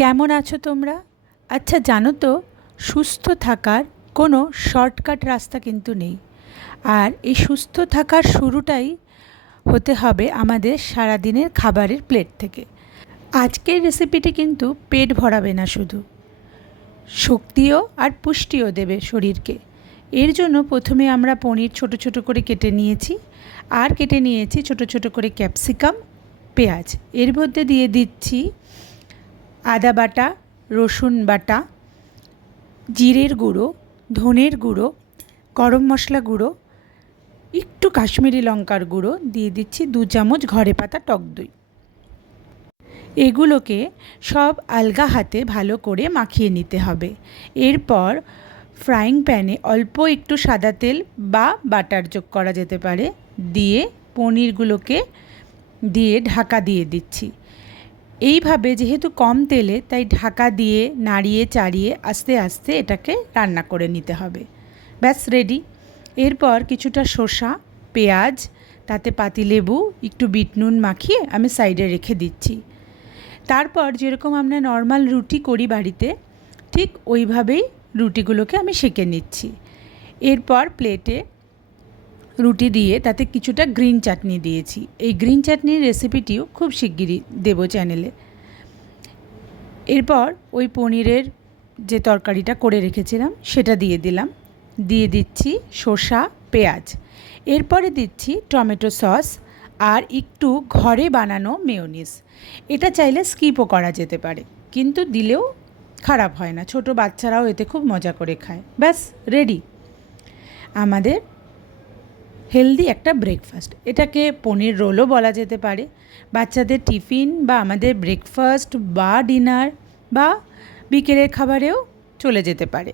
কেমন আছো তোমরা? আচ্ছা জানো তো, সুস্থ থাকার কোনো শর্টকাট রাস্তা কিন্তু নেই। আর এই সুস্থ থাকার শুরুটাই হতে হবে আমাদের সারাদিনের খাবারের প্লেট থেকে। আজকের রেসিপিটি কিন্তু পেট ভরাবে না, শুধু শক্তিও আর পুষ্টিও দেবে শরীরকে। এর জন্য প্রথমে আমরা পনির ছোট ছোট করে কেটে নিয়েছি, আর কেটে নিয়েছি ছোট ছোট করে ক্যাপসিকাম, পেঁয়াজ। এর মধ্যে দিয়ে দিচ্ছি আদা বাটা, রসুন বাটা, জিরের গুঁড়ো, ধনের গুঁড়ো, গরম মশলা গুঁড়ো, একটু কাশ্মীরি লঙ্কার গুঁড়ো, দিয়ে দিচ্ছি 2 চামচ ঘরে পাতা টক দই। এগুলোকে সব আলগা হাতে ভালো করে মাখিয়ে নিতে হবে। এরপর ফ্রাইং প্যানে অল্প একটু সাদা তেল বা বাটার যোগ করা যেতে পারে, দিয়ে পনিরগুলোকে দিয়ে ঢাকা দিয়ে দিচ্ছি। এইভাবে যেহেতু কম তেলে, তাই ঢাকা দিয়ে নাড়িয়ে চাড়িয়ে আস্তে আস্তে এটাকে রান্না করে নিতে হবে। ব্যাস রেডি। এরপর কিছুটা শসা, পেঁয়াজ, তাতে পাতিলেবু, একটু বিট নুন মাখিয়ে আমি সাইডে রেখে দিচ্ছি। তারপর যেরকম আমরা নর্মাল রুটি করি বাড়িতে, ঠিক ওইভাবেই রুটিগুলোকে আমি সেঁকে নিচ্ছি। এরপর প্লেটে রুটি দিয়ে তাতে কিছুটা গ্রিন চাটনি দিয়েছি। এই গ্রিন চাটনির রেসিপিটিও খুব শিগগিরই দেব চ্যানেলে। এরপর ওই পনিরের যে তরকারিটা করে রেখেছিলাম সেটা দিয়ে দিলাম, দিয়ে দিচ্ছি শসা, পেঁয়াজ। এরপরে দিচ্ছি টমেটো সস আর একটু ঘরে বানানো মেয়োনিজ। এটা চাইলে স্কিপও করা যেতে পারে, কিন্তু দিলেও খারাপ হয় না, ছোট বাচ্চারাও এতে খুব মজা করে খায়। ব্যাস রেডি আমাদের হেলদি একটা ব্রেকফাস্ট। এটাকে পনির রোলও বলা যেতে পারে। বাচ্চাদের টিফিন বা আমাদের ব্রেকফাস্ট বা ডিনার বা বিকেলের খাবারেও চলে যেতে পারে।